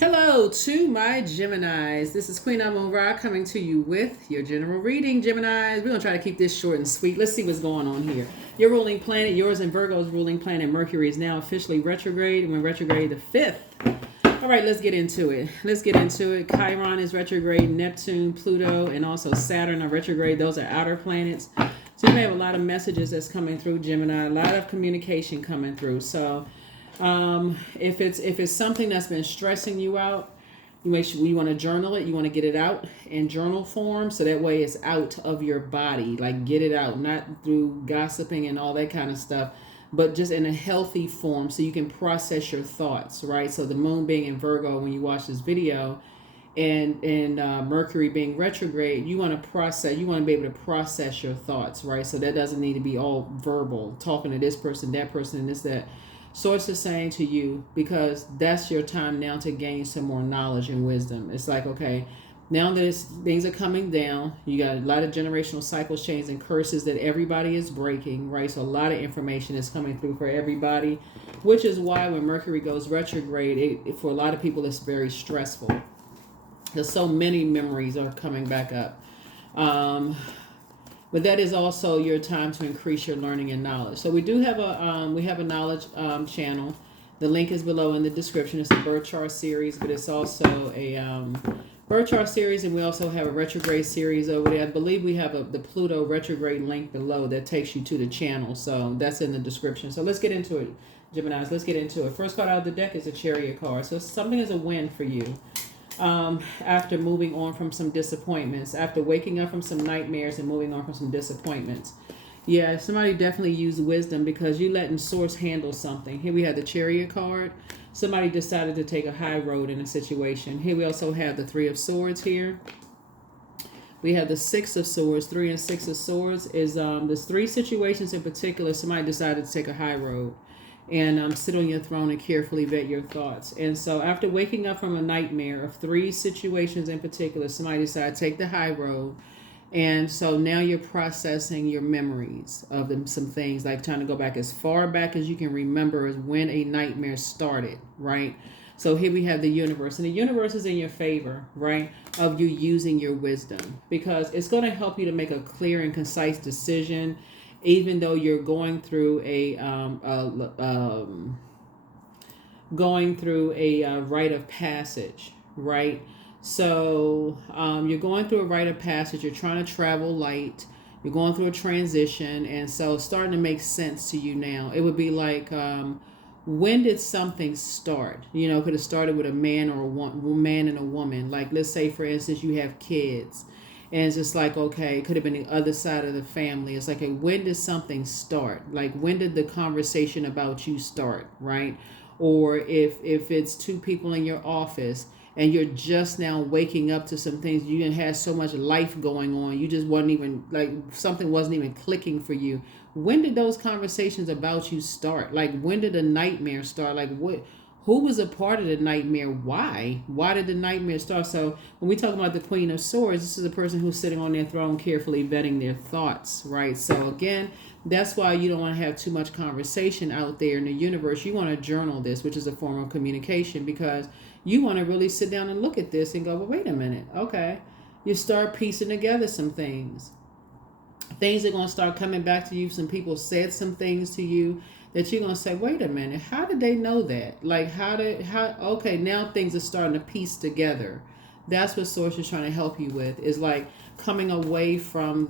Hello to my Geminis. This is Queen Amun Ra coming to you with your general reading, Geminis. We're going to try to keep this short and sweet. Let's see what's going on here. Your ruling planet, yours and Virgo's ruling planet, Mercury, is now officially retrograde. And we're retrograde the 5th. All right, let's get into it. Chiron is retrograde, Neptune, Pluto, and also Saturn are retrograde. Those are outer planets. So you may have a lot of messages that's coming through, Gemini, a lot of communication coming through. So if it's something that's been stressing you out, you want to journal it. You want to get it out in journal form, so that way it's out of your body. Like, get it out, not through gossiping and all that kind of stuff, but just in a healthy form, so you can process your thoughts. Right. So the moon being in Virgo when you watch this video, and Mercury being retrograde, you want to process. You want to be able to process your thoughts. Right. So that doesn't need to be all verbal, talking to this person, that person, and this that. Source is saying to you, because that's your time now to gain some more knowledge and wisdom. It's like, okay, now that things are coming down, you got a lot of generational cycles, chains, and curses that everybody is breaking, right? So a lot of information is coming through for everybody, which is why when Mercury goes retrograde, for a lot of people, it's very stressful because so many memories are coming back up. But that is also your time to increase your learning and knowledge. So we do have a knowledge channel. The link is below in the description. It's a birth chart series, but it's also a birth chart series, and we also have a retrograde series over there. I believe we have the Pluto retrograde link below that takes you to the channel. So that's in the description. So let's get into it, Geminis. Let's get into it. First card out of the deck is a Chariot card. So something is a win for you. After moving on from some disappointments, after waking up from some nightmares and moving on from some disappointments. Yeah, somebody definitely used wisdom because you letting source handle something. Here we have the Chariot card. Somebody decided to take a high road in a situation. Here we also have the Three of Swords here. We have the Six of Swords. 3 and 6 of Swords is there's 3 situations in particular. Somebody decided to take a high road and sit on your throne and carefully vet your thoughts. And so after waking up from a nightmare of 3 situations in particular, somebody decided to take the high road. And so now you're processing your memories of some things, like trying to go back as far back as you can remember as when a nightmare started, right? So here we have the universe, and the universe is in your favor, right? Of you using your wisdom, because it's going to help you to make a clear and concise decision, even though you're going through a rite of passage, right? So you're going through a rite of passage. You're trying to travel light. You're going through a transition, and so it's starting to make sense to you now. It would be like, when did something start? Could have started with a man or man and a woman. Like, let's say, for instance, you have kids. And it's just like, okay, it could have been the other side of the family. It's like, when did something start? Like, when did the conversation about you start, right? Or if it's 2 people in your office and you're just now waking up to some things, you didn't have so much life going on. You just wasn't even, like, something wasn't even clicking for you. When did those conversations about you start? Like, when did the nightmare start? Like, who was a part of the nightmare? Why? Why did the nightmare start? So when we talk about the Queen of Swords, this is a person who's sitting on their throne carefully vetting their thoughts, right? So again, that's why you don't want to have too much conversation out there in the universe. You want to journal this, which is a form of communication, because you want to really sit down and look at this and go, well, wait a minute. Okay. You start piecing together some things. Things are going to start coming back to you. Some people said some things to you that you're going to say, wait a minute, how did they know that? Like, okay, now things are starting to piece together. That's what Source is trying to help you with, is like coming away from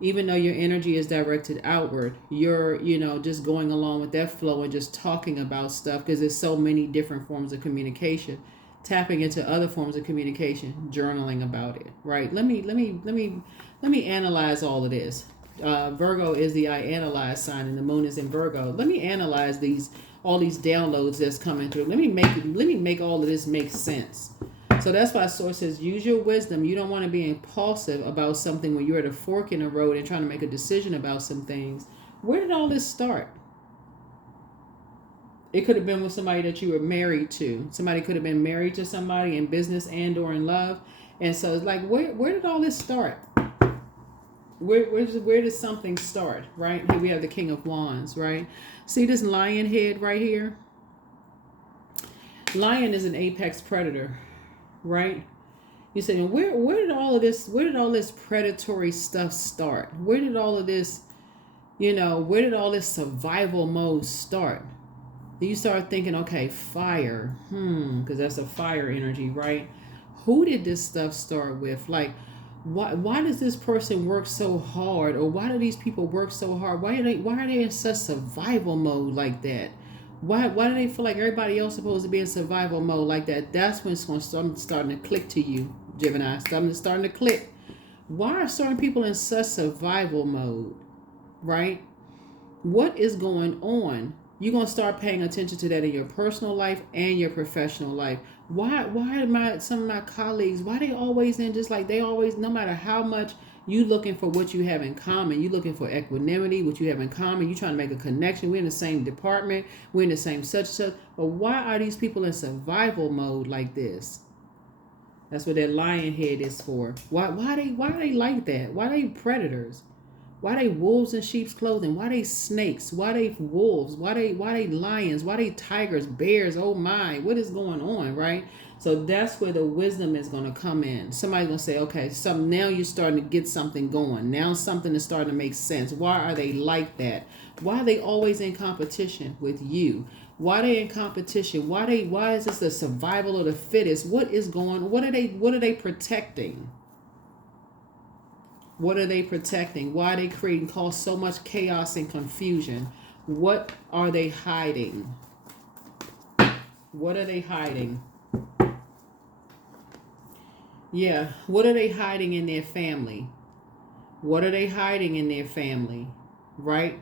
even though your energy is directed outward, you're, just going along with that flow and just talking about stuff, because there's so many different forms of communication. Tapping into other forms of communication, journaling about it, right? Let me analyze all of this. Virgo is the I analyze sign, and the moon is in Virgo. Let me analyze all these downloads that's coming through. Let me make all of this make sense. So that's why Source says, use your wisdom. You don't want to be impulsive about something when you're at a fork in the road and trying to make a decision about some things. Where did all this start? It could have been with somebody that you were married to. Somebody could have been married to somebody in business and or in love. And so it's like, where did all this start? Where does something start, right? Here we have the King of Wands, right? See this lion head right here? Lion is an apex predator, right? You say, where did all this predatory stuff start? Where did all of this, where did all this survival mode start? Then you start thinking, okay, fire, because that's a fire energy, right? Who did this stuff start with? Like, why does this person work so hard, or why do these people work so hard? Why are they in such survival mode like that? Why do they feel like everybody else is supposed to be in survival mode like that? That's when it's going to starting to click to you, Gemini. Starting to click. Why are certain people in such survival mode, right? What is going on? You're going to start paying attention to that in your personal life and your professional life. Why some of my colleagues, why they always in just like they always, no matter how much you looking for what you have in common, you looking for equanimity, what you have in common, you trying to make a connection, we're in the same department, we're in the same such, but why are these people in survival mode like this? That's what that lion head is for. Why they like that? Why they predators? Why they wolves in sheep's clothing? Why they snakes? Why they wolves? Why they lions? Why they tigers, bears? Oh my, what is going on, right? So that's where the wisdom is going to come in. Somebody's going to say, okay, now you're starting to get something going. Now something is starting to make sense. Why are they like that? Why are they always in competition with you? Why are they in competition? Why is this the survival of the fittest? What is going on? What are they protecting? What are they protecting? Why are they cause so much chaos and confusion? What are they hiding? What are they hiding? Yeah, what are they hiding in their family? What are they hiding in their family? Right?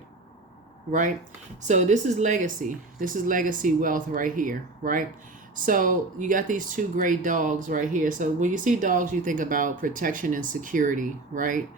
So this is legacy. This is legacy wealth right here, right? So you got these two great dogs right here. So when you see dogs, you think about protection and security, right?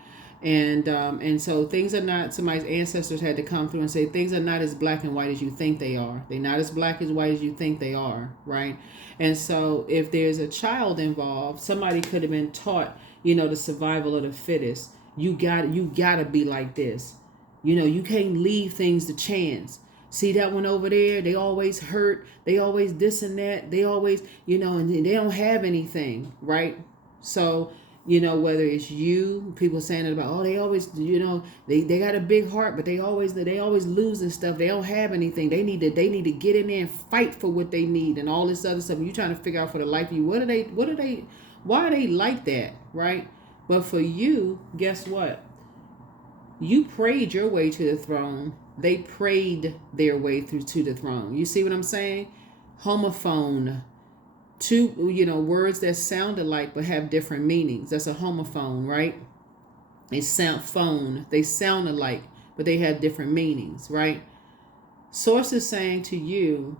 And so things are not, somebody's ancestors had to come through and say things are not as black and white as you think they are. They're not as black and white as you think they are, right? And so if there's a child involved, somebody could have been taught, the survival of the fittest. You gotta be like this. You can't leave things to chance. See that one over there? They always hurt. They always this and that. They always, and they don't have anything, right? So, whether it's you, people saying it about, oh, they always, they got a big heart, but they always losing stuff. They don't have anything. They need to get in there and fight for what they need and all this other stuff. And you're trying to figure out for the life of you, why are they like that, right? But for you, guess what? You prayed your way to the throne. They prayed their way through to the throne. You see what I'm saying? Homophone. Two, words that sound alike but have different meanings. That's a homophone, right? They sound alike, but they have different meanings, right? Source is saying to you,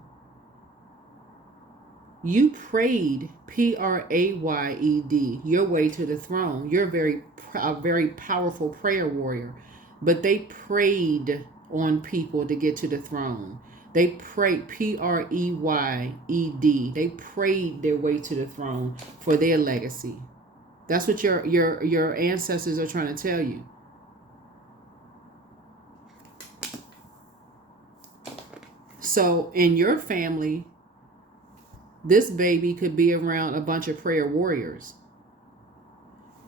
you prayed, prayed, your way to the throne. You're a very powerful prayer warrior. But they prayed on people to get to the throne. They prayed, prayed. They prayed their way to the throne for their legacy. That's what your ancestors are trying to tell you. So in your family, this baby could be around a bunch of prayer warriors.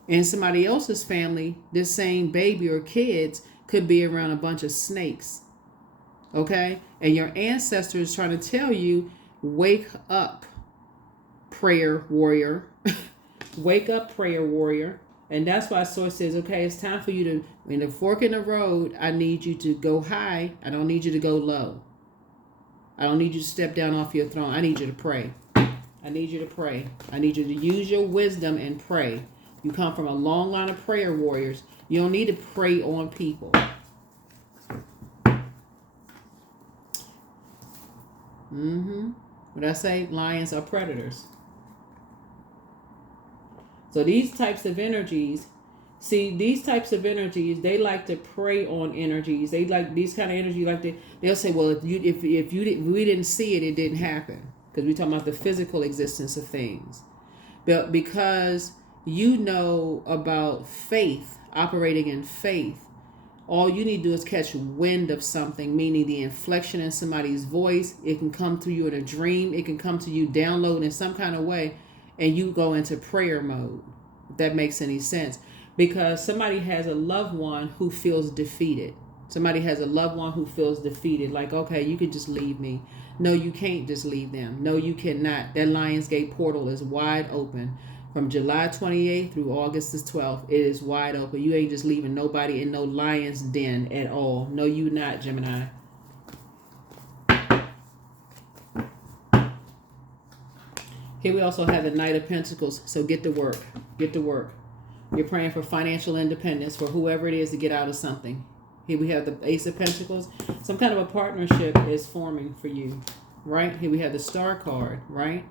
In somebody else's family, this same baby or kids could be around a bunch of snakes. Okay? And your ancestors trying to tell you, wake up, prayer warrior. Wake up, prayer warrior. And that's why Source says, okay, it's time for you to, in the fork in the road, I need you to go high. I don't need you to go low. I don't need you to step down off your throne. I need you to pray. I need you to pray. I need you to use your wisdom and pray. You come from a long line of prayer warriors. You don't need to prey on people. What I say? Lions are predators. So these types of energies, they like to prey on energies. They like these kind of energy. They'll say, well, if we didn't see it, it didn't happen. Because we're talking about the physical existence of things. But because you know about faith, operating in faith, All you need to do is catch wind of something, meaning the inflection in somebody's voice. It can come to you in a dream. It can come to you download in some kind of way, and you go into prayer mode. If that makes any sense. Because somebody has a loved one who feels defeated. Somebody has a loved one who feels defeated. Like, okay, you could just leave me. No, you can't just leave them. No, you cannot. That Lionsgate portal is wide open. From July 28th through August the 12th, it is wide open. You ain't just leaving nobody in no lion's den at all. No, you not, Gemini. Here we also have the Knight of Pentacles. So get to work. Get to work. You're praying for financial independence for whoever it is to get out of something. Here we have the Ace of Pentacles. Some kind of a partnership is forming for you, right? Here we have the Star card, right?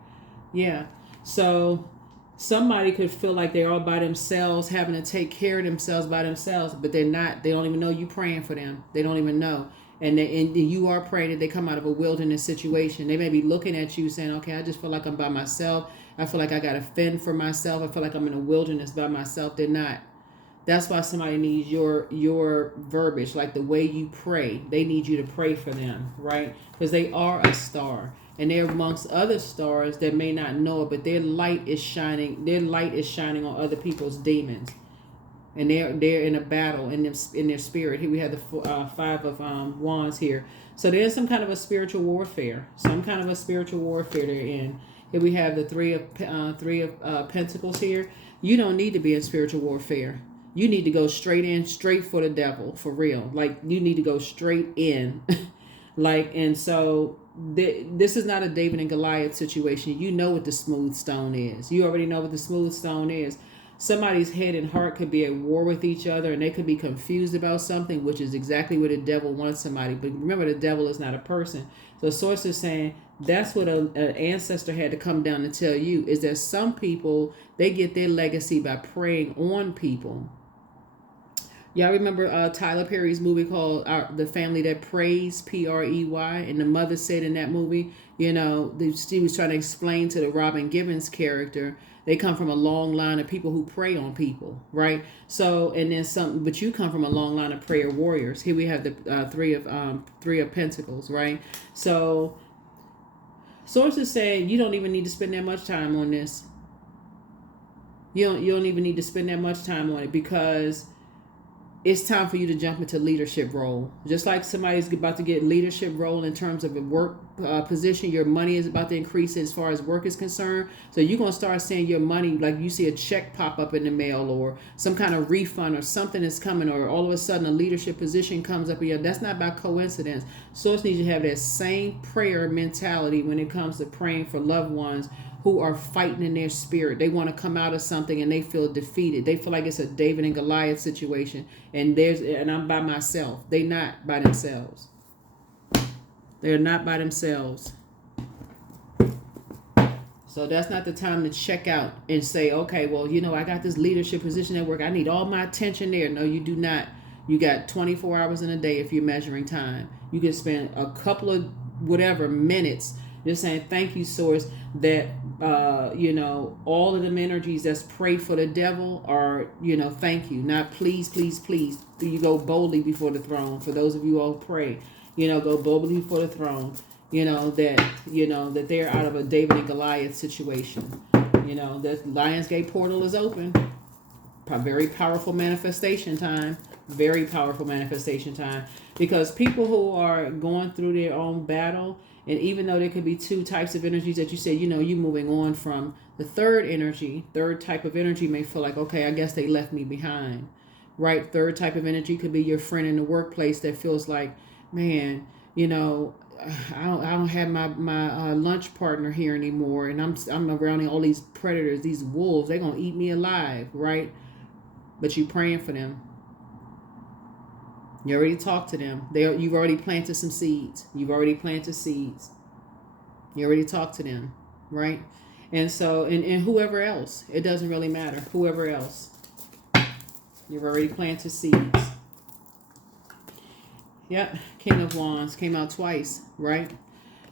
Yeah. So somebody could feel like they're all by themselves, having to take care of themselves by themselves, but they're not. They don't even know you praying for them. They don't even know. And you are praying that they come out of a wilderness situation. They may be looking at you saying, okay, I just feel like I'm by myself. I feel like I got to fend for myself. I feel like I'm in a wilderness by myself. They're not. That's why somebody needs your verbiage, like the way you pray. They need you to pray for them, right? Because they are a star. And they're amongst other stars that may not know it, but their light is shining. Their light is shining on other people's demons. And they're in a battle in their spirit. Here we have the Five of Wands here. So there's some kind of a spiritual warfare. Some kind of a spiritual warfare they're in. Here we have the Three of Pentacles here. You don't need to be in spiritual warfare. You need to go straight for the devil, for real. Like, you need to go straight in. And so this is not a David and Goliath situation. You know what the smooth stone is. You already know what the smooth stone is. Somebody's head and heart could be at war with each other, and they could be confused about something, which is exactly what the devil wants somebody. But remember, the devil is not a person. So Source is saying that's what an ancestor had to come down and tell you, is that some people, they get their legacy by preying on people. Y'all remember Tyler Perry's movie called The Family That Prays, Prey, and the mother said in that movie, she was trying to explain to the Robin Givens character, they come from a long line of people who prey on people, right? So, and then but you come from a long line of prayer warriors. Here we have the Three of Pentacles, right? So sources say you don't even need to spend that much time on this. You don't even need to spend that much time on it, because it's time for you to jump into leadership role. Just like somebody's about to get leadership role in terms of a work position, your money is about to increase as far as work is concerned. So you're going to start seeing your money, like you see a check pop up in the mail, or some kind of refund, or something is coming, or all of a sudden a leadership position comes up here. That's not by coincidence. Source needs you to have that same prayer mentality when it comes to praying for loved ones who are fighting in their spirit. They want to come out of something and they feel defeated. They feel like it's a David and Goliath situation, and I'm by myself. They're not by themselves. They're not by themselves. So that's not the time to check out and say, okay, well, I got this leadership position at work. I need all my attention there. No, you do not. You got 24 hours in a day if you're measuring time. You can spend a couple of minutes just saying, thank you, Source, that, all of them energies that's prayed for the devil are, thank you. Not please, please, please. You go boldly before the throne. For those of you all who pray, go boldly before the throne, that they're out of a David and Goliath situation. The Lionsgate portal is open. Very powerful manifestation time. Very powerful manifestation time. Because people who are going through their own battle, and even though there could be two types of energies that you said, you moving on from, the third type of energy may feel like, okay, I guess they left me behind, right? Third type of energy could be your friend in the workplace that feels like, man, I don't have my lunch partner here anymore, and I'm around all these predators, these wolves, they're going to eat me alive, right? But you praying for them. You already talked to them. You've already planted some seeds. You already talked to them, right? And so, and whoever else, it doesn't really matter. Whoever else, you've already planted seeds. Yep, King of Wands came out twice, right?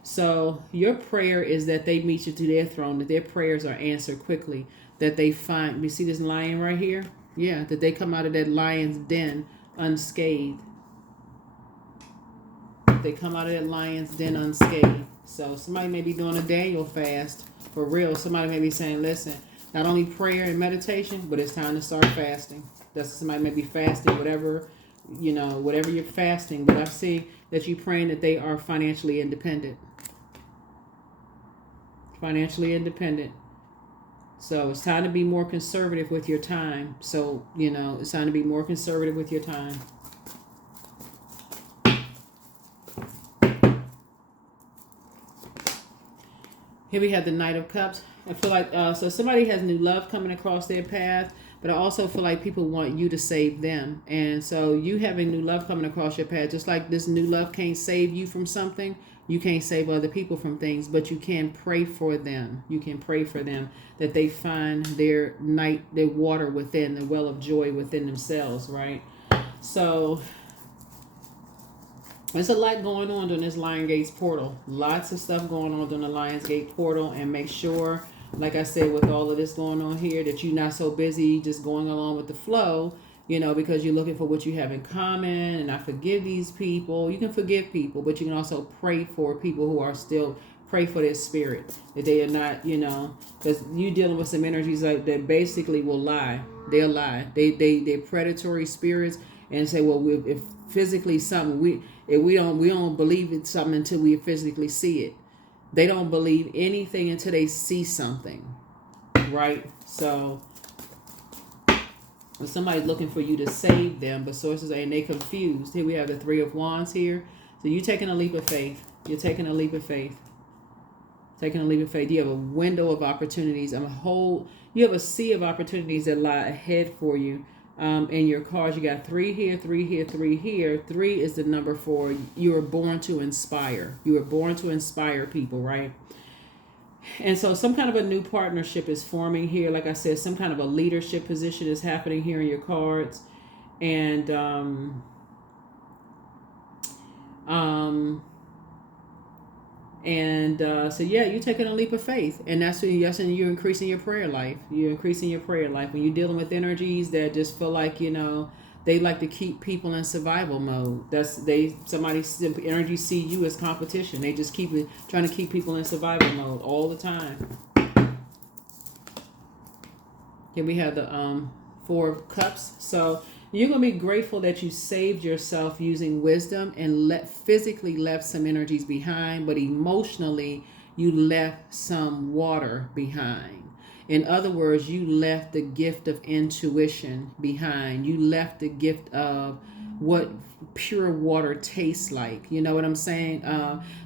So your prayer is that they meet you to their throne, that their prayers are answered quickly, that they find, you see this lion right here? Yeah, that they come out of that lion's den unscathed. They come out of that lion's den unscathed. So somebody may be doing a Daniel fast for real. Somebody may be saying, listen, not only prayer and meditation, but it's time to start fasting. That's somebody may be fasting, whatever, whatever you're fasting. But I see that you're praying that they are financially independent. Financially independent. So it's time to be more conservative with your time. So, it's time to be more conservative with your time. Here we have the Knight of Cups. I feel like, so somebody has new love coming across their path, but I also feel like people want you to save them. And so you having new love coming across your path, just like this new love can't save you from something, you can't save other people from things, but you can pray for them. You can pray for them that they find their water within, the well of joy within themselves, right? So there's a lot going on during this Lion Gates portal. Lots of stuff going on during the Lions Gate portal. And make sure, like I said, with all of this going on here, that you're not so busy just going along with the flow, because you're looking for what you have in common. And I forgive these people. You can forgive people, but you can also pray for people who are still, pray for their spirit. That they are not, because you're dealing with some energies like that basically will lie. They'll lie. They're predatory spirits and say, well, if physically something, we don't believe it's something until we physically see it. They don't believe anything until they see something, right? So if somebody's looking for you to save them, but sources and they confused. Here we have the Three of Wands here. So you're taking a leap of faith. You're taking a leap of faith. Taking a leap of faith. You have a window of opportunities. You have a sea of opportunities that lie ahead for you. In your cards, you got 3 here, 3 here, 3 here. 3 is the number for you were born to inspire. You were born to inspire people, right? And so some kind of a new partnership is forming here. Like I said, some kind of a leadership position is happening here in your cards. And so yeah, you're taking a leap of faith, and that's when you're increasing your prayer life. You're increasing your prayer life when you're dealing with energies that just feel like they like to keep people in survival mode. Somebody's energy see you as competition. They just trying to keep people in survival mode all the time. Here we have the 4 of Cups. So you're going to be grateful that you saved yourself using wisdom and physically left some energies behind, but emotionally you left some water behind. In other words, you left the gift of intuition behind. You left the gift of what pure water tastes like. You know what I'm saying?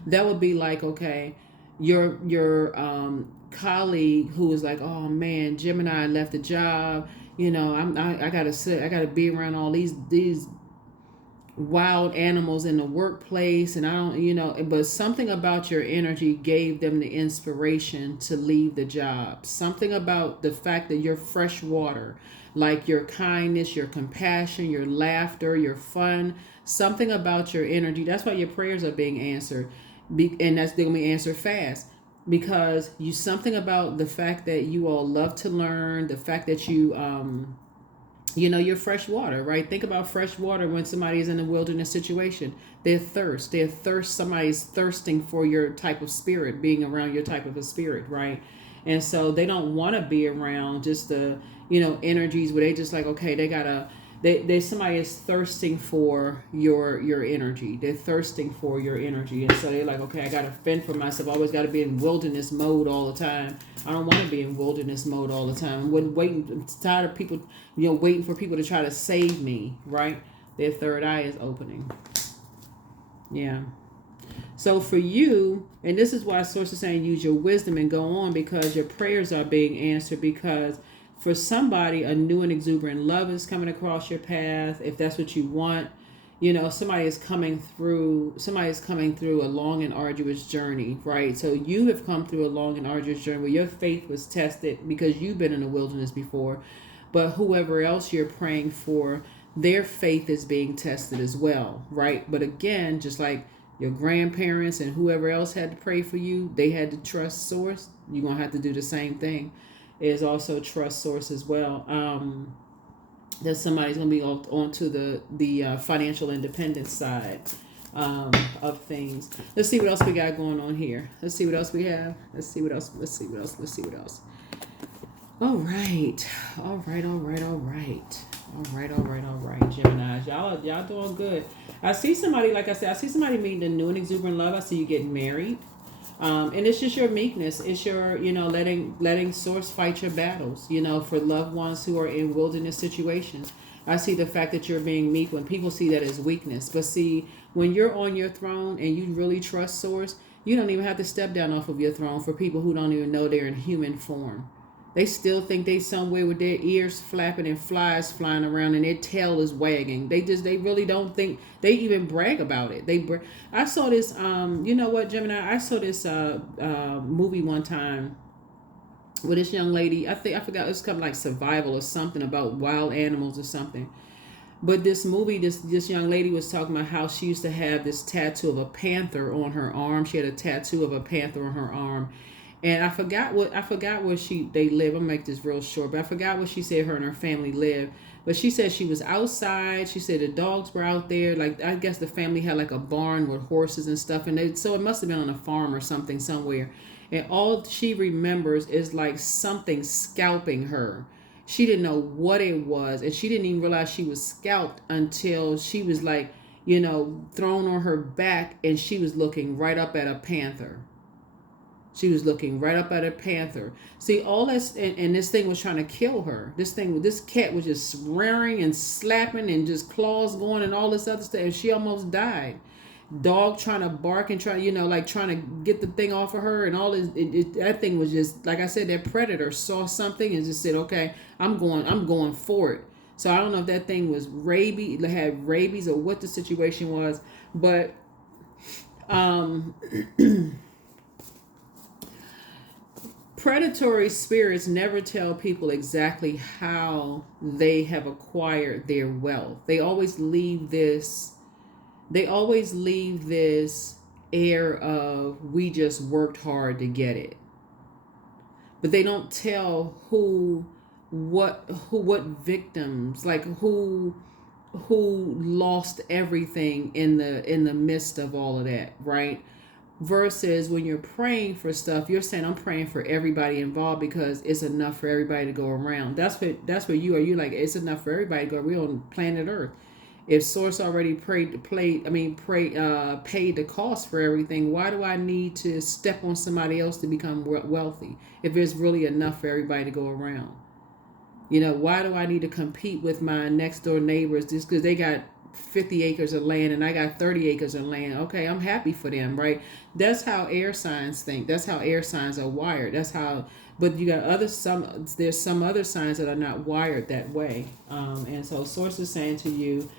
That would be like, okay, your colleague who is like, oh man, Gemini left the job. I gotta be around all these wild animals in the workplace, and I don't, but something about your energy gave them the inspiration to leave the job. Something about the fact that you're fresh water, like your kindness, your compassion, your laughter, your fun, something about your energy. That's why your prayers are being answered, and they're gonna be answered fast. Because something about the fact that you all love to learn, the fact that you're fresh water, right? Think about fresh water when somebody is in a wilderness situation. They're somebody's thirsting for your type of spirit, being around your type of a spirit, right? And so they don't want to be around just the, energies where they just like, okay, somebody is thirsting for your energy. They're thirsting for your energy. And so they're like, okay, I got to fend for myself. I always got to be in wilderness mode all the time. I don't want to be in wilderness mode all the time. I'm tired of people, waiting for people to try to save me, right? Their third eye is opening. Yeah. So for you, and this is why Source is saying use your wisdom and go on, because your prayers are being answered. Because for somebody, a new and exuberant love is coming across your path. If that's what you want, somebody is coming through a long and arduous journey, right? So you have come through a long and arduous journey where your faith was tested because you've been in the wilderness before. But whoever else you're praying for, their faith is being tested as well, right? But again, just like your grandparents and whoever else had to pray for you, they had to trust Source. You're going to have to do the same thing. Is also trust Source as well. that somebody's going to be onto the financial independence side of things. Let's see what else we got going on here. Let's see what else we have. Let's see what else. Let's see what else. Let's see what else. All right. All right. All right. All right. All right. All right. All right. Geminis, y'all doing good. I see somebody, like I said, I see somebody meeting a new and exuberant love. I see you getting married. And it's just your meekness. It's your, letting source fight your battles, for loved ones who are in wilderness situations. I see the fact that you're being meek when people see that as weakness. But see, when you're on your throne and you really trust source, you don't even have to step down off of your throne for people who don't even know they're in human form. They still think they somewhere with their ears flapping and flies flying around and their tail is wagging. They really don't think they even brag about it. I saw this, you know what, Gemini? I saw this movie one time with this young lady. I forgot, it's called like Survival or something about wild animals or something. But this movie, this young lady was talking about how she used to have this tattoo of a panther on her arm. She had a tattoo of a panther on her arm. And I forgot where they live. I'll make this real short, but I forgot what she said her and her family lived. But she said she was outside. She said the dogs were out there. Like, I guess the family had like a barn with horses and stuff. And so it must have been on a farm or something somewhere. And all she remembers is like something scalping her. She didn't know what it was. And she didn't even realize she was scalped until she was like, thrown on her back. And she was looking right up at a panther. She was looking right up at a panther. See, all that, and this thing was trying to kill her. This cat was just rearing and slapping and just claws going and all this other stuff. And she almost died. Dog trying to bark and trying to get the thing off of her and all this. That thing was just, like I said, that predator saw something and just said, okay, I'm going for it. So I don't know if that thing was had rabies or what the situation was, but predatory spirits never tell people exactly how they have acquired their wealth. They always leave this air of, we just worked hard to get it. But they don't tell what victims, like who lost everything in the midst of all of that, right? Versus when you're praying for stuff, you're saying, I'm praying for everybody involved because it's enough for everybody to go around. That's what you are. You like, it's enough for everybody to go. We're on planet Earth. If Source already paid the cost for everything, why do I need to step on somebody else to become wealthy if there's really enough for everybody to go around? Why do I need to compete with my next door neighbors just because they got 50 acres of land and I got 30 acres of land? Okay, I'm happy for them, right? That's how air signs think. That's how air signs are wired. But you got there's some other signs that are not wired that way. And so Source is saying to you,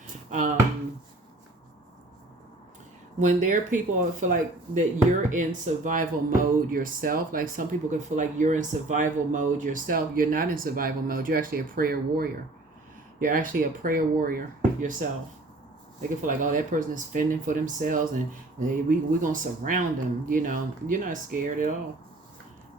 when there are people who feel like that you're in survival mode yourself, like some people could feel like you're in survival mode yourself. You're not in survival mode. You're actually a prayer warrior. You're actually a prayer warrior yourself. They can feel like, oh, that person is fending for themselves and we're going to surround them. You're not scared at all.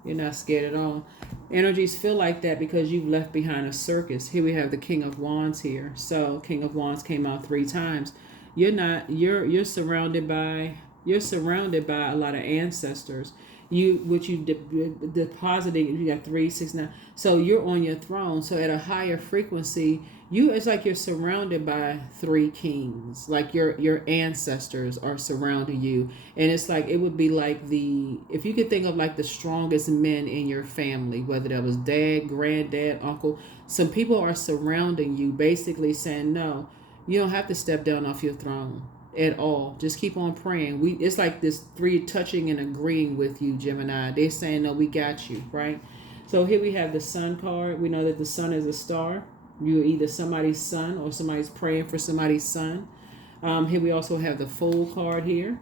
You're not scared at all. Energies feel like that because you've left behind a circus. Here we have the King of Wands here. So King of Wands came out 3 times. You're surrounded by a lot of ancestors. Deposited, you got 3, 6, 9. So you're on your throne. So at a higher frequency, it's like you're surrounded by 3 kings. Like your ancestors are surrounding you. And it's like, it would be like if you could think of like the strongest men in your family, whether that was dad, granddad, uncle, some people are surrounding you, basically saying, no, you don't have to step down off your throne at all. Just keep on praying. It's like this 3 touching and agreeing with you, Gemini. They're saying, no, we got you, right? So here we have the Sun card. We know that the Sun is a star. You're either somebody's son or somebody's praying for somebody's son. Here we also have the Fool card here.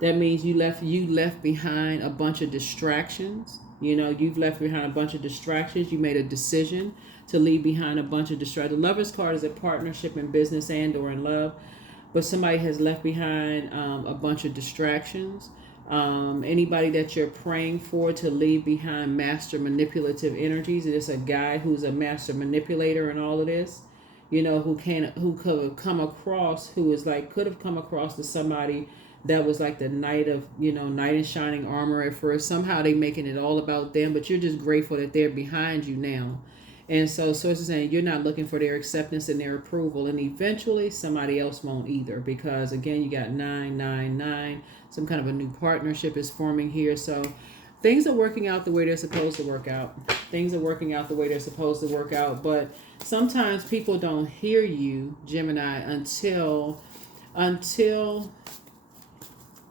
That means you left behind a bunch of distractions. You've left behind a bunch of distractions. You made a decision to leave behind a bunch of distractions. The Lover's card is a partnership in business and or in love. But somebody has left behind a bunch of distractions. Anybody that you're praying for to leave behind master manipulative energies. It is a guy who's a master manipulator in all of this. Who could have come across, could have come across to somebody that was like the knight of, knight in shining armor at first. Somehow they making it all about them, but you're just grateful that they're behind you now. And so sources saying you're not looking for their acceptance and their approval, and eventually somebody else won't either, because again, you got 999. Some kind of a new partnership is forming here. So things are working out the way they're supposed to work out. Things are working out the way they're supposed to work out. But sometimes people don't hear you, Gemini, until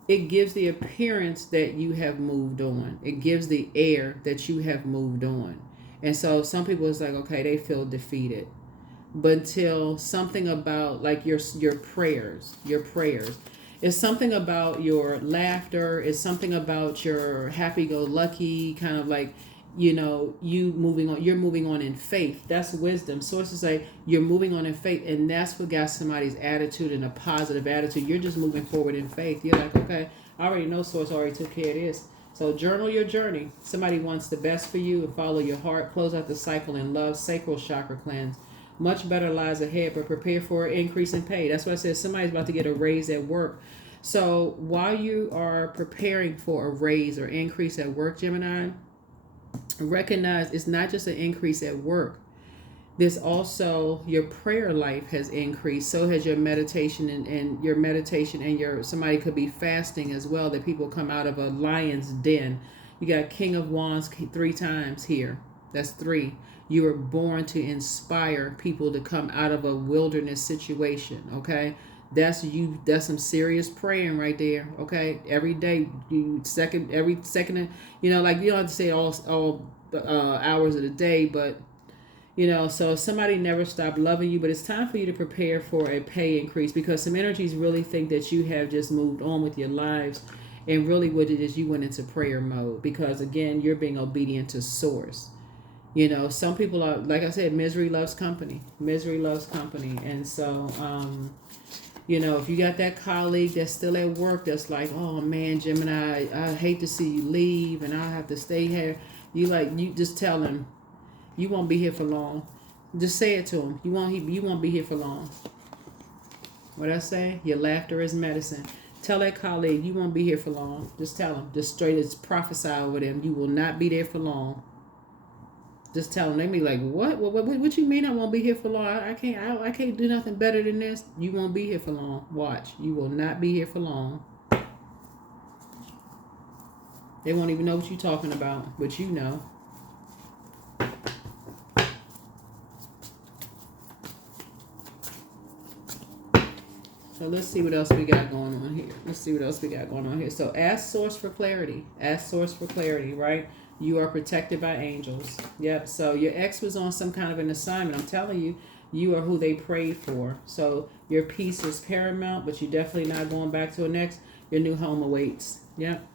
it gives the appearance that you have moved on. It gives the air that you have moved on. And so some people is like, okay, they feel defeated. But until something about like your prayers, it's something about your laughter, it's something about your happy-go-lucky kind of like, you moving on, you're moving on in faith. That's wisdom. Sources say you're moving on in faith, and that's what got somebody's attitude and a positive attitude. You're just moving forward in faith. You're like, okay, I already know Source already took care of this. So journal your journey. Somebody wants the best for you, and follow your heart. Close out the cycle in love. Sacral chakra cleanse. Much better lies ahead, but prepare for an increase in pay. That's why I said somebody's about to get a raise at work. So while you are preparing for a raise or increase at work, Gemini, recognize it's not just an increase at work. There's also your prayer life has increased. So has your meditation and your meditation, and your somebody could be fasting as well, that people come out of a lion's den. You got King of Wands 3 times here. That's 3. You were born to inspire people to come out of a wilderness situation. Okay. That's some serious praying right there. Okay. Every day, every second, like you don't have to say all hours of the day, but so somebody never stopped loving you, but it's time for you to prepare for a pay increase, because some energies really think that you have just moved on with your lives, and really what it is, you went into prayer mode, because again, you're being obedient to source. Some people are, like I said, misery loves company. And so, if you got that colleague that's still at work that's like, oh man, Gemini, I hate to see you leave and I have to stay here. You just tell him, you won't be here for long. Just say it to him. You won't be here for long. What I say? Your laughter is medicine. Tell that colleague you won't be here for long. Just tell him. Just straight as prophesy over them. You will not be there for long. Just tell them. They be like, what? What you mean I won't be here for long? I can't do nothing better than this. You won't be here for long. Watch. You will not be here for long. They won't even know what you're talking about, but you know. So let's see what else we got going on here. So ask source for clarity. Right? You are protected by angels. Yep. So your ex was on some kind of an assignment. I'm telling you, you are who they prayed for. So your peace is paramount, but you're definitely not going back to an ex. Your new home awaits. Yep.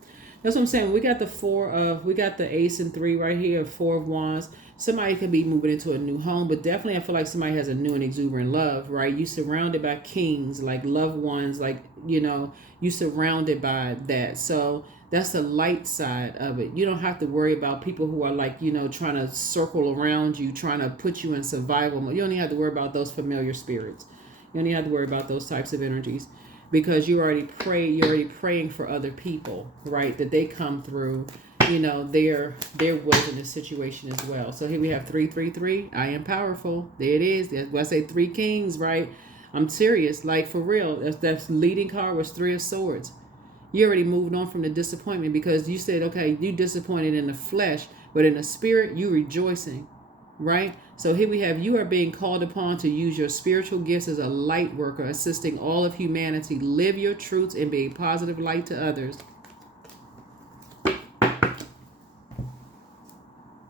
That's what I'm saying. We got the ace and 3 right here, 4 of wands. Somebody could be moving into a new home, but definitely I feel like somebody has a new and exuberant love, right? You surrounded by kings, like loved ones, like, you surrounded by that. So that's the light side of it. You don't have to worry about people who are like, trying to circle around you, trying to put you in survival mode. You don't even have to worry about those familiar spirits. You don't even have to worry about those types of energies, because you're already praying for other people, right? That they come through, their wilderness situation as well. So here we have 333. I am powerful. There it is. That's why I say 3 kings, right? I'm serious, like for real. That's leading card was 3 of swords. You already moved on from the disappointment, because you said, okay, you disappointed in the flesh, but in the spirit, you rejoicing, right? So here we have, you are being called upon to use your spiritual gifts as a light worker, assisting all of humanity. Live your truths and be a positive light to others.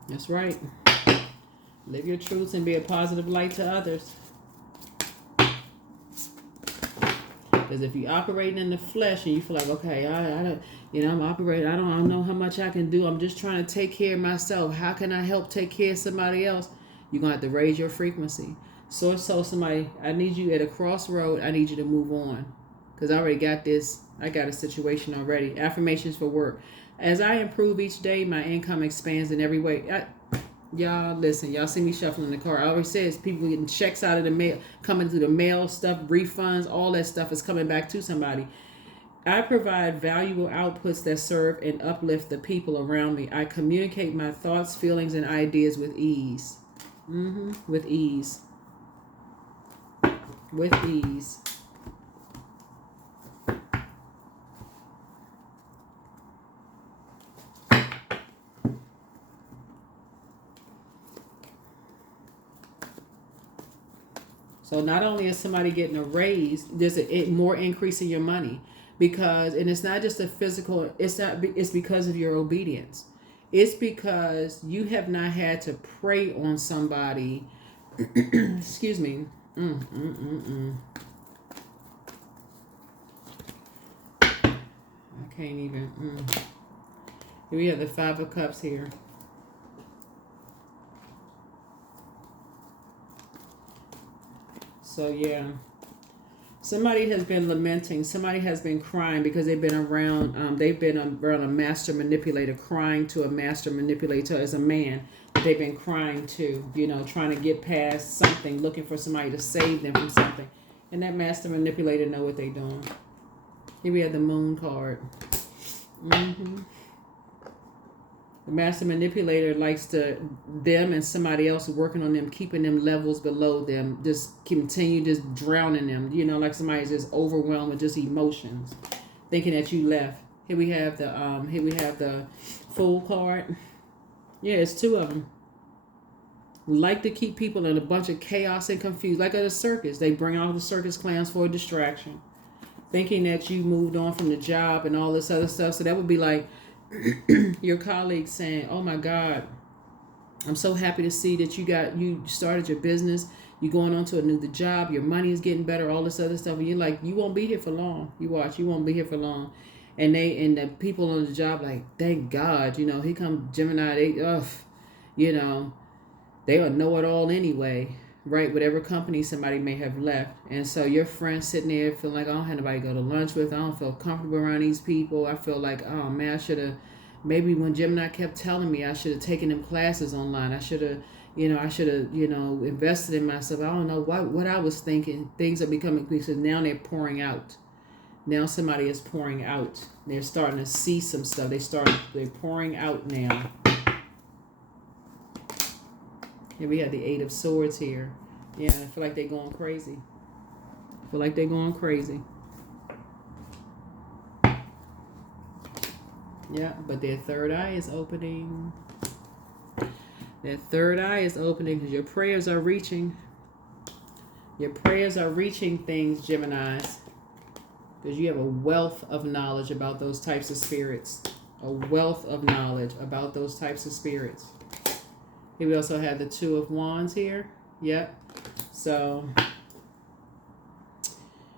That's right. Live your truths and be a positive light to others. Because if you're operating in the flesh and you feel like, okay, I'm operating, I don't know how much I can do. I'm just trying to take care of myself. How can I help take care of somebody else? You're going to have to raise your frequency. So somebody, I need you at a crossroad. I need you to move on. because I already got this. I got a situation already. Affirmations for work. As I improve each day, my income expands in every way. Y'all listen. Y'all see me shuffling the car. I always says people getting checks out of the mail, coming through the mail, stuff, refunds, all that stuff is coming back to somebody. I provide valuable outputs that serve and uplift the people around me. I communicate my thoughts, feelings, and ideas with ease. With ease. With ease. So not only is somebody getting a raise, there's a more increase in your money, because, and it's not just a physical. It's because of your obedience. It's because you have not had to pray on somebody. Excuse me. I can't even. Here we have the Five of Cups here. So yeah, somebody has been lamenting. Somebody has been crying because they've been around. They've been around a master manipulator, crying to a master manipulator as a man. They've been crying to, trying to get past something, looking for somebody to save them from something. And that master manipulator know what they're doing. Here we have the Moon card. The master manipulator likes them and somebody else working on them, keeping them levels below them, just continue just drowning them. Like somebody's just overwhelmed with just emotions, thinking that you left. Here we have the Fool card. Yeah, it's two of them. Like to keep people in a bunch of chaos and confused, like at a circus. They bring out the circus clowns for a distraction, thinking that you moved on from the job and all this other stuff. So that would be like your colleagues saying, "Oh my God, I'm so happy to see that you started your business. You're going on to the job. Your money is getting better. All this other stuff." And you're like, "You won't be here for long. You watch. You won't be here for long." And the people on the job like, "Thank God, here come Gemini. They are know it all anyway." Right, whatever company somebody may have left. And so your friend's sitting there feeling like, I don't have nobody to go to lunch with. I don't feel comfortable around these people. I feel like, oh man, I should have, maybe when Gemini kept telling me I should have taken them classes online. I should have, invested in myself. I don't know what I was thinking. Things are becoming, because now they're pouring out. Now somebody is pouring out. They're starting to see some stuff. They're pouring out now. Here we have the Eight of Swords here. Yeah, I feel like they're going crazy. Yeah, but their third eye is opening. Their third eye is opening because your prayers are reaching. Your prayers are reaching things, Geminis. Because you have a wealth of knowledge about those types of spirits. A wealth of knowledge about those types of spirits. Here we also have the Two of Wands here. Yep. So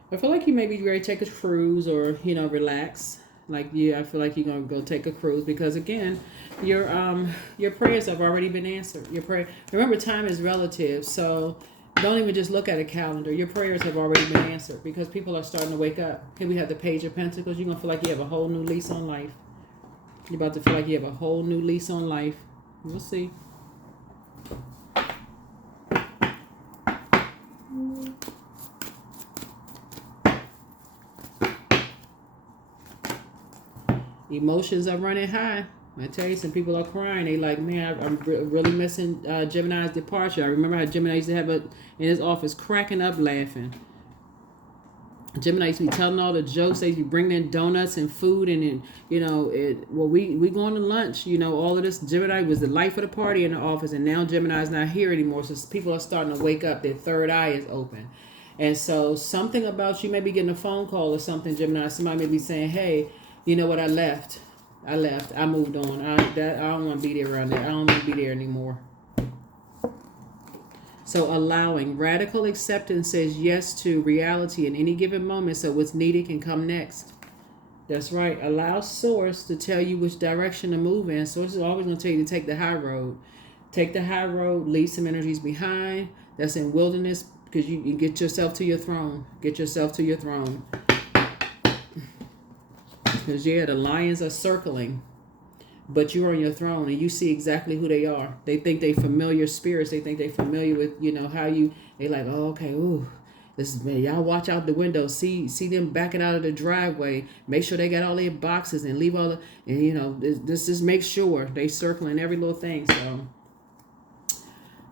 I feel like you may be ready to take a cruise or, relax. I feel like you're going to go take a cruise because, again, your prayers have already been answered. Remember, time is relative. So don't even just look at a calendar. Your prayers have already been answered because people are starting to wake up. Here we have the Page of Pentacles. You're going to feel like you have a whole new lease on life. You're about to feel like you have a whole new lease on life. We'll see. Emotions are running high. I tell you, some people are crying. They like, man, I'm really missing Gemini's departure. I remember how Gemini used to have in his office cracking up laughing. Gemini used to be telling all the jokes. They used to be bringing in donuts and food, and then we going to lunch. All of this. Gemini was the life of the party in the office, and now Gemini's not here anymore. So people are starting to wake up. Their third eye is open, and so something about you may be getting a phone call or something, Gemini. Somebody may be saying, "Hey, you know what? I left. I moved on. I don't want to be there around there. I don't want to be there anymore." So allowing radical acceptance says yes to reality in any given moment, so what's needed can come next. That's right. Allow Source to tell you which direction to move in. Source is always going to tell you to take the high road. Take the high road, leave some energies behind. That's in wilderness, because you get yourself to your throne. Get yourself to your throne. Because, yeah, the lions are circling, but you're on your throne and you see exactly who they are. They think they familiar spirits. They think they familiar with, how you, they like, oh, okay, ooh, this is me. Y'all watch out the window. See them backing out of the driveway. Make sure they got all their boxes and leave all the, and this just make sure they circling every little thing.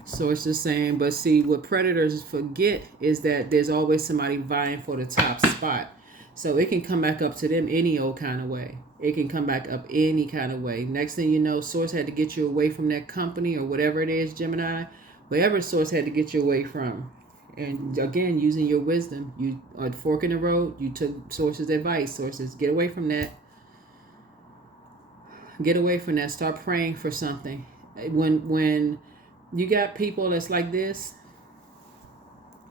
So it's just saying, but see, what predators forget is that there's always somebody vying for the top spot. So it can come back up to them any old kind of way. It can come back up any kind of way. Next thing you know, source had to get you away from that company or whatever it is, Gemini. Whatever source had to get you away from. And again, using your wisdom, you are fork in the road, you took sources' advice. Sources, get away from that. Get away from that. Start praying for something. When you got people that's like this,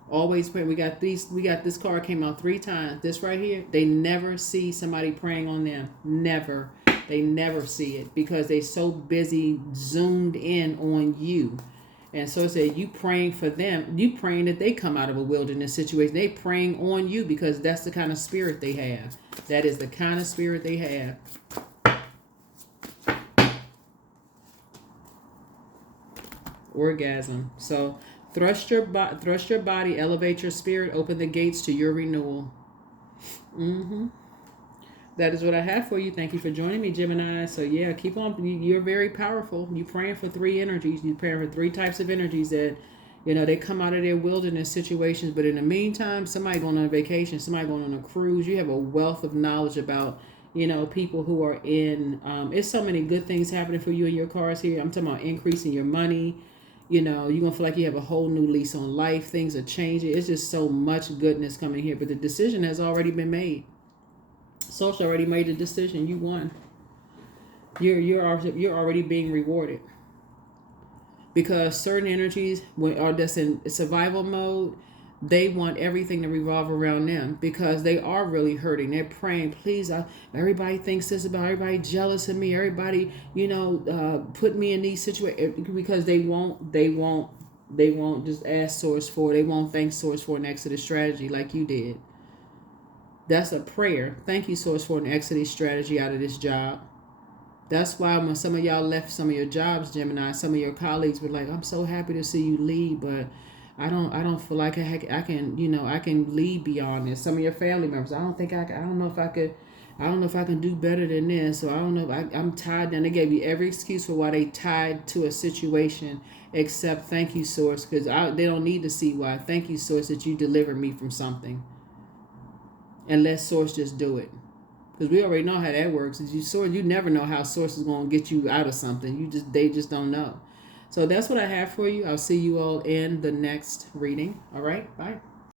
always pray. We got this card came out 3 times. This right here, they never see somebody praying on them. Never. They never see it because they so busy zoomed in on you. And so it said, you praying for them, you praying that they come out of a wilderness situation. They praying on you because that's the kind of spirit they have. That is the kind of spirit they have. Orgasm. So thrust your body, elevate your spirit, open the gates to your renewal. That is what I have for you. Thank you for joining me, Gemini. So yeah, keep on. You're very powerful. You're praying for 3 energies. You're praying for 3 types of energies that, they come out of their wilderness situations. But in the meantime, somebody going on a vacation, somebody going on a cruise. You have a wealth of knowledge about, people who are in. It's so many good things happening for you in your cards here. I'm talking about increasing your money. You're going to feel like you have a whole new lease on life. Things are changing. It's just so much goodness coming here. But the decision has already been made. Source already made the decision. You won. You're already being rewarded. Because certain energies are just in survival mode, they want everything to revolve around them because they are really hurting. They're praying, please, everybody thinks this about, everybody jealous of me, everybody, put me in these situations because they won't just ask source for, they won't thank source for an exit strategy like you did. That's a prayer. Thank you, source, for an exit strategy out of this job. That's why when some of y'all left some of your jobs, Gemini, some of your colleagues were like, I'm so happy to see you leave, but I don't feel like I can lead beyond this. Some of your family members, I don't know if I can do better than this. So I don't know if I'm tied down. They gave you every excuse for why they tied to a situation except thank you, source, because they don't need to see why. Thank you, source, that you delivered me from something. And let source just do it. Because we already know how that works. You never know how source is going to get you out of something. They just don't know. So that's what I have for you. I'll see you all in the next reading. All right. Bye.